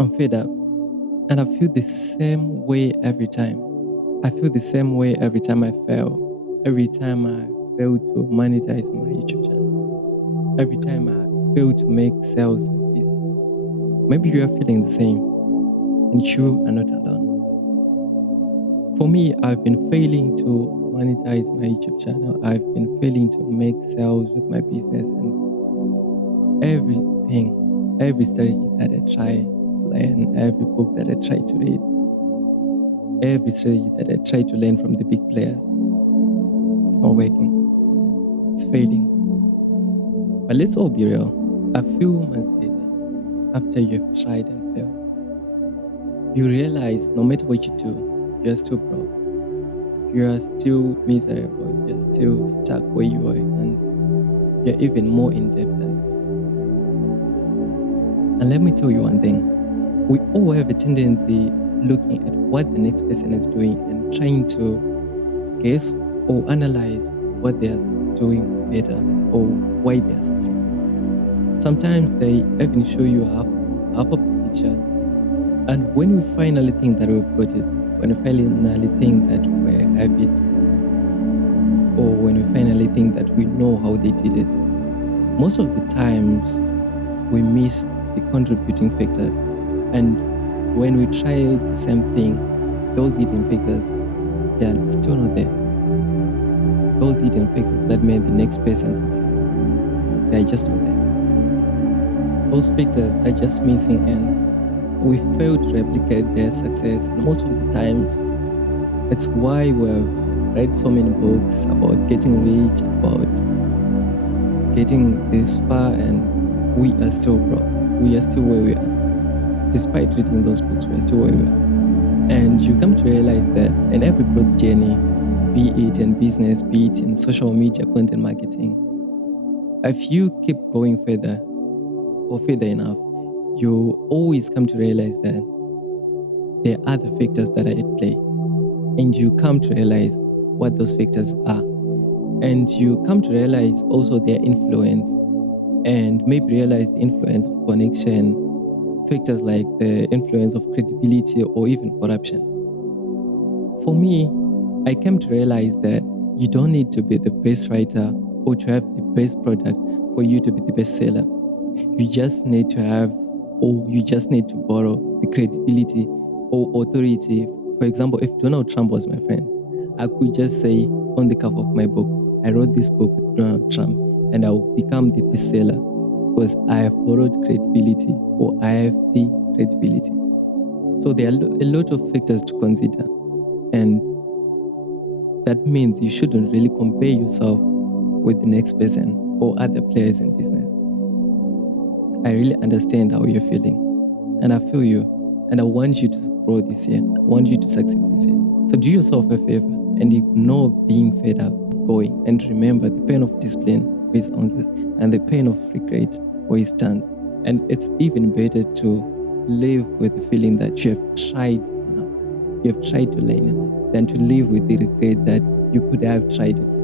I'm fed up. And I feel the same way every time. I feel the same way every time I fail. Every time I fail to monetize my YouTube channel. Every time I fail to make sales in business. Maybe you are feeling the same, and you are not alone. For me, I've been failing to monetize my YouTube channel. I've been failing to make sales with my business, and every strategy that I try to learn, every book that I try to read, every strategy that I try to learn from the big players, it's not working. It's failing. But let's all be real. A few months later, after you've tried and failed, you realize no matter what you do, you're still broke. You are still miserable. You're still stuck where you are, and you're even more in debt than before. And let me tell you one thing. We all have a tendency looking at what the next person is doing and trying to guess or analyze what they are doing better or why they are succeeding. Sometimes they even show you half of the picture. And when we finally think that we've got it, when we finally think that we have it, or when we finally think that we know how they did it, most of the times we miss the contributing factors. And when we try the same thing, those hidden factors, they are still not there. Those hidden factors that made the next person succeed, they are just not there. Those factors are just missing, and we fail to replicate their success. And most of the times, that's why we have read so many books about getting rich, about getting this far, and we are still broke. We are still where we are. Despite reading those books, we are still where we are. And you come to realize that in every growth journey, be it in business, be it in social media, content marketing, if you keep going further or further enough, you always come to realize that there are other factors that are at play. And you come to realize what those factors are. And you come to realize also their influence, and maybe realize the influence of connection, factors like the influence of credibility or even corruption. For me, I came to realize that you don't need to be the best writer or to have the best product for you to be the best seller. You just need to have, or you just need to borrow the credibility or authority. For example, if Donald Trump was my friend, I could just say on the cover of my book, I wrote this book with Donald Trump, and I will become the bestseller because I have borrowed credibility, or I have the credibility. So there are a lot of factors to consider, and that means you shouldn't really compare yourself with the next person or other players in business. I really understand how you're feeling, and I feel you, and I want you to grow this year. I want you to succeed this year. So do yourself a favor and ignore being fed up. Going, and remember, the pain of discipline weighs ounces, and the pain of regret weighs tons. And it's even better to live with the feeling that you have tried enough, you have tried to learn enough, than to live with the regret that you could have tried enough.